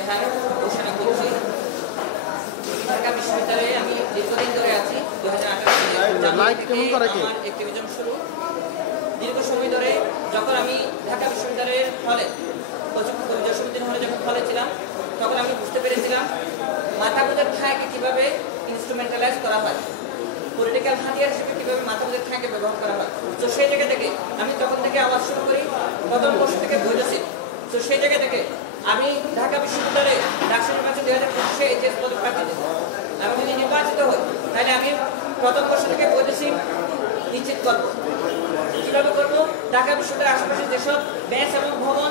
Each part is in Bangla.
ইশতেহার ঘোষণা করছি। ঢাকা বিশ্ববিদ্যালয়ে আমি দীর্ঘদিন ধরে আছি। 2018 সালে আমার অ্যাক্টিভিজম শুরু। দীর্ঘ সময় ধরে যখন আমি ঢাকা বিশ্ববিদ্যালয়ের হলে জসীমউদ্দিন হলে যখন হলে ছিলাম, তখন আমি বুঝতে পেরেছিলাম মাথা বোঝার ঠাঁইকে কীভাবে ইনস্ট্রুমেন্টালাইজ করা হয়, পলিটিক্যাল হাতিয়ার হিসেবে কীভাবে মাথা বোঝার ঠাঁইকে ব্যবহার করা হয়। তো সেই জায়গা থেকে আমি তখন থেকে আওয়াজ শুরু করি, প্রথম বর্ষ থেকে বৈধশী। তো সেই জায়গা থেকে আমি ঢাকা বিশ্ববিদ্যালয়ে ডাকসু নির্বাচন 2025 এইচএস পদপ্রার্থী, আমি যদি নির্বাচিত হই তাহলে আমি প্রথম বর্ষ থেকে বৈধশী নিশ্চিত করবো। কীভাবে করবো? ঢাকা বিশ্ববিদ্যালয়ের আশেপাশে যেসব ব্যাচ এবং ভবন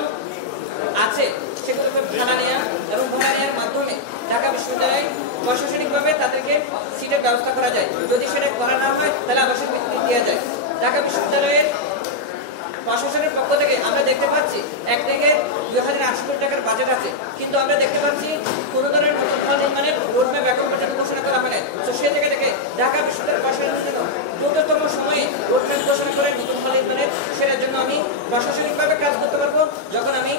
আছে সেগুলোকে ভাড়া নেওয়া এবং ভাড়া নেওয়ার মাধ্যমে ঢাকা বিশ্ববিদ্যালয়ে প্রশাসনিকভাবে তাদেরকে সিটের ব্যবস্থা করা যায়। যদি সেটা করা না হয় তাহলে আবাসিক ভিত্তিতে দেওয়া যায়। ঢাকা বিশ্ববিদ্যালয়ের প্রশাসনের পক্ষ থেকে আমরা দেখতে পাচ্ছি একদিকে 2008 কোটি টাকার বাজেট আছে, কিন্তু আমরা দেখতে পাচ্ছি কোনো ধরনের নতুন হল নির্মাণের রোডম্যাপ এখন পর্যন্ত ঘোষণা করা হয় না। তো সেই জায়গা থেকে ঢাকা বিশ্ববিদ্যালয়ের প্রশাসনের জন্য দ্রুততম সময়ে রোডম্যাপ ঘোষণা করে নতুন হল নির্মাণের, সেটার জন্য আমি প্রশাসনিকভাবে কাজ করতে পারবো যখন আমি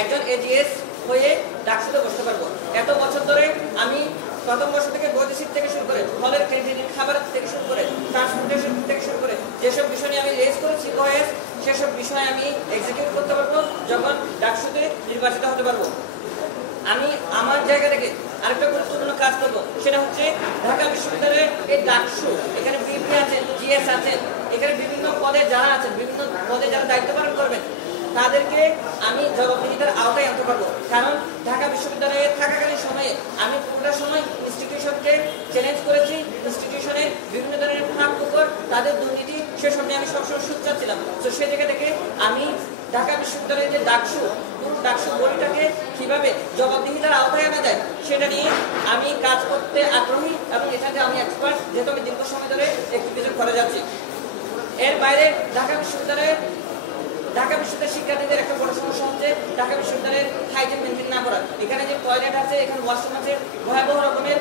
একজন এজিএস হয়ে ডাকসুতে বসতে পারবো। এত বছর ধরে আমি প্রথম বর্ষ থেকে বৈদেশিক থেকে শুরু করে হলের ক্যান্টিনের খাবার থেকে শুরু করে ট্রান্সপোর্টেশন থেকে শুরু করে যেসব বিষয় নিয়ে আমি রেজ করেছি সেসব বিষয় আমি এক্সিকিউট করতে পারবো যখন ডাকসুতে নির্বাচিত হতে পারবো। আমি আমার জায়গা থেকে আরেকটা গুরুত্বপূর্ণ কাজ করবো, সেটা হচ্ছে ঢাকা বিশ্ববিদ্যালয়ের এই ডাকসু, এখানে বিপি আছেন, জিএস আছেন, এখানে বিভিন্ন পদে যারা আছেন, বিভিন্ন পদে যারা দায়িত্ব পালন করবেন তাদেরকে আমি জবাবদিহিতার আওতায় আনতে পারবো। কারণ ঢাকা বিশ্ববিদ্যালয়ে থাকাকালীন সময়ে আমি পুরোটা সময় ইনস্টিটিউশনকে চ্যালেঞ্জ করেছি, ইনস্টিটিউশনের বিভিন্ন ধরনের ফাঁক ফোকর, তাদের দুর্নীতি, সেসব নিয়ে আমি সবসময় সোচ্চার ছিলাম। তো সেই জায়গা থেকে আমি ঢাকা বিশ্ববিদ্যালয়ের যে ডাকসু, পুরো ডাকসু বইটাকে কীভাবে জবাবদিহিতার আওতায় আনা যায় সেটা নিয়ে আমি কাজ করতে আগ্রহী এবং এটাতে আমি এক্সপার্ট, যেহেতু আমি দীর্ঘ সময় ধরে অ্যাক্টিভিজম করে যাচ্ছি। এর বাইরে ঢাকা বিশ্ববিদ্যালয়ের শিক্ষার্থীদের একটা বড় সমস্যা হচ্ছে ঢাকা বিশ্ববিদ্যালয়ের হাইজিন মেনটেন না করা। এখানে যে টয়লেট আছে, এখানে ওয়াশরুম আছে, ভয়াবহ রকমের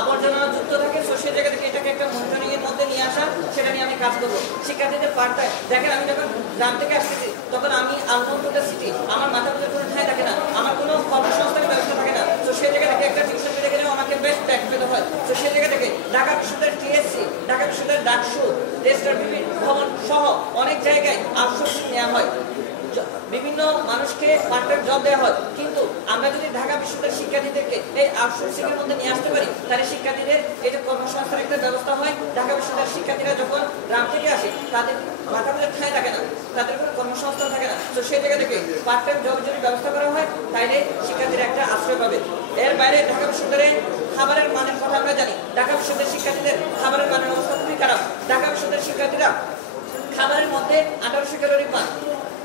আবর্জনা যুক্ত থাকে। তো সেই জায়গা থেকে এটাকে একটা মনিটরিং এর মধ্যে নিয়ে আসা, সেটা নিয়ে আমি কাজ করবো। শিক্ষার্থীদের পার্টটায় দেখেন, আমি যখন গ্রাম থেকে আসতেছি তখন আমি আলমোড়া সিটি, আমার মাথা পিছনে কোনো ঠাঁই থাকে না, আমার কোনো কর্মসংস্থানের ব্যবস্থা থাকে না। তো সেই জায়গা থেকে একটা টিউশন পেতে গেলেও আমাকে বেশ ট্যাক্স পেতে হয়। তো সেই জায়গা থেকে ঢাকা বিশ্ববিদ্যালয়ের টিএসসি, ঢাকা বিশ্ববিদ্যালয়ের ডাকসু, রেজিস্ট্রার ভবন সহ অনেক জায়গায় আউটসোর্সিং নেওয়া হয়, বিভিন্ন মানুষকে পার্ট টাইম জব দেওয়া হয়। কিন্তু আমরা যদি ঢাকা বিশ্ববিদ্যালয়ের শিক্ষার্থীদেরকে এই আউটসোর্সিং এর মধ্যে নিয়ে আসতে পারি তাহলে শিক্ষার্থীদের এই যে কর্মসংস্থানের একটা ব্যবস্থা হয়। ঢাকা বিশ্ববিদ্যালয়ের শিক্ষার্থীরা যখন গ্রাম থেকে আসে তাদের মাথা পিছনে ঠাঁই থাকে না, তাদের কোনো কর্মসংস্থান থাকে না। তো সেই জায়গা থেকে পার্ট টাইম জবের যদি ব্যবস্থা করা হয় তাহলে শিক্ষার্থীরা একটা আশ্রয় পাবে। এর বাইরে ঢাকা বিশ্ববিদ্যালয়ে খাবারের মানের কথা আমরা জানি, ঢাকা বিশ্ববিদ্যালয়ের শিক্ষার্থীদের খাবারের মানের অবস্থা খুবই খারাপ। ঢাকা বিশ্ববিদ্যালয়ের শিক্ষার্থীরা খাবারের মধ্যে 1800 ক্যালোরি পান,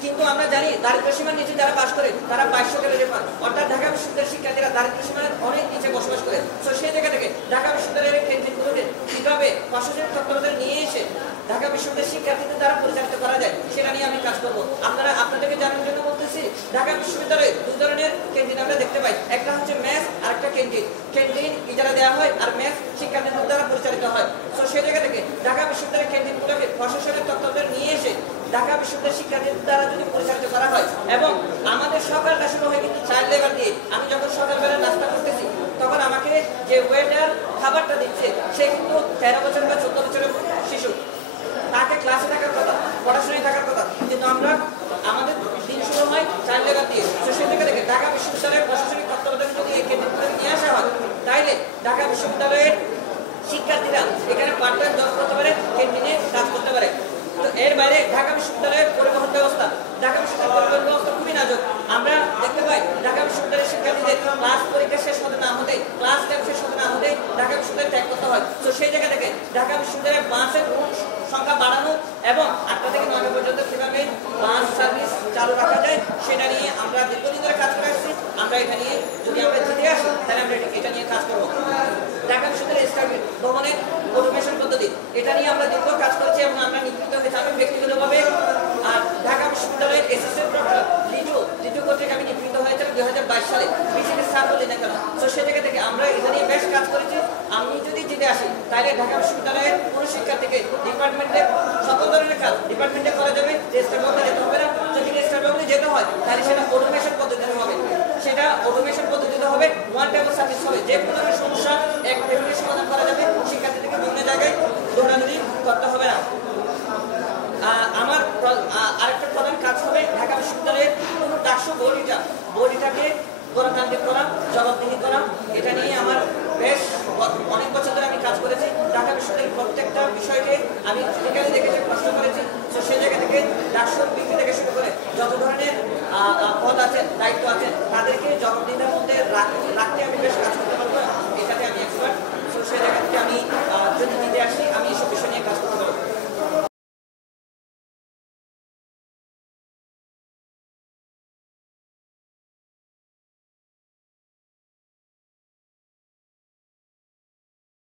কিন্তু আমরা জানি দারিদ্র সীমার নিচে যারা বাস করে তারা 2200 ক্যালোরি পান। অর্থাৎ ঢাকা বিশ্ববিদ্যালয়ের শিক্ষার্থীরা দারিদ্র সীমার অনেক নিচে বসবাস করে। তো সেই জায়গা থেকে ঢাকা বিশ্ববিদ্যালয়ের ক্যান্টিনগুলোকে কীভাবে প্রশাসনিক তত্ত্বাবধানে নিয়ে এসে ঢাকা বিশ্ববিদ্যালয়ের শিক্ষার্থীদের দ্বারা পরিচালিত করা যায় সেটা নিয়ে আমি কাজ করবো। আপনাদেরকে জানার জন্য বলতেছি, ঢাকা বিশ্ববিদ্যালয়ে দুই ধরনের ক্যান্টিন আমরা দেখতে পাই, একটা হচ্ছে মেস আর একটা ক্যান্টিন। ক্যান্টিন ইজারা দেওয়া হয় আর মেস শিক্ষার্থীদের দ্বারা পরিচালিত হয়। তো সেই জায়গা থেকে ঢাকা বিশ্ববিদ্যালয়ের ক্যান্টিনগুলোকে প্রশাসনের তত্ত্বাবধানে নিয়ে এসে ঢাকা বিশ্ববিদ্যালয়ের শিক্ষার্থীদের দ্বারা যদি পরিচালিত করা হয় এবং আমাদের সকালটা শুরু হয় কিন্তু চাইল্ড লেবার দিয়ে। আমি যখন সকালবেলা নাস্তা করতেছি তখন আমাকে যে ওয়েটার খাবারটা দিচ্ছে সে কিন্তু 13 বছর বা 14 বছরের শিশু, তাকে ক্লাসে থাকার কথা, পড়াশোনায় থাকার কথা, কিন্তু আমরা আমাদের দিন শুরু হয় চাইল্ড লেবার দিয়ে। তো সেই জায়গা থেকে ঢাকা বিশ্ববিদ্যালয়ের প্রশাসনিক তত্ত্বাবধানে যদি এই কেন্দ্রগুলো নিয়ে আসা হয় তাইলে ঢাকা বিশ্ববিদ্যালয়ের শিক্ষার্থীরা এখানে পার্ট টাইম জব করতে পারে, ক্যান্টিনে কাজ করতে পারে। তো এর বাইরে ঢাকা বিশ্ববিদ্যালয়ের পরিবহন ব্যবস্থা, ঢাকা বিশ্ববিদ্যালয়ের পরিবহন ব্যবস্থা খুবই নাজুক। আমরা দেখতে পাই ঢাকা বিশ্ববিদ্যালয়ের শিক্ষার্থীদের ক্লাস পরীক্ষা শেষ হতে না হতে, ক্লাস ক্যাম্প শেষ হতে না হতে ঢাকা বিশ্ববিদ্যালয় ত্যাগ করতে হয়। তো সেই জায়গা থেকে ঢাকা বিশ্ববিদ্যালয়ের বাসের সংখ্যা বাড়ানো এবং 8টা থেকে 9টা পর্যন্ত কীভাবে বাস সার্ভিস চালু রাখা যায় সেটা নিয়ে আমরা দীর্ঘদিন ধরে কাজ করে আসছি। আমরা এটা নিয়ে যদি আমরা জিতে আসি তাহলে আমরা এটা নিয়ে কাজ করবো। ঢাকা বিশ্ববিদ্যালয়ের স্টাডি ভবনের অটোমেশন পদ্ধতি, এটা নিয়ে আমরা দীর্ঘ কাজ করছি এবং আমরা নিযুক্ত হয়েছি আমি ব্যক্তিগতভাবে। আর ঢাকা বিশ্ববিদ্যালয়ের অ্যাসিস্ট্যান্ট প্রফেসর লিটু কর্তৃক আমি নিযুক্ত হয়েছিলাম 2022 সালে, বিসিএস স্যার বলে না কেন। তো সে জায়গা থেকে আমরা এটা নিয়ে বেশ কাজ করেছি। আমি যদি জিতে আসি তাহলে ঢাকা বিশ্ববিদ্যালয়ের কোনো শিক্ষার্থীকে ডিপার্টমেন্টের সকল ধরনের কাজ ডিপার্টমেন্টে করা যাবে, রেজিস্টার ভবনে যেতে হবে না। যদি রেজিস্টার ভবনে যেতে হয় তাহলে সেটা অটোমেশন পদ্ধতিতে হবে, সেটা গণতান্ত্রিক করা, জবাবদিহি করা, এটা নিয়ে আমার বেশ অনেক বছর ধরে আমি কাজ করেছি। ঢাকা বিশ্ববিদ্যালয়ের প্রত্যেকটা বিষয়কে আমি ক্রিটিক্যালি দেখেছি, প্রশ্ন করেছি। তো সেই জায়গা থেকে ডাকসুর বিক্রি থেকে শুরু করে যত ধরনের পদ আছেন, দায়িত্ব আছেন, তাদেরকে জবাবদিহিতার মধ্যে রাখতে আমি বেশ কাজ করতে পারবো, এটাতে আমি এক্সপার্ট। তো সেই জায়গা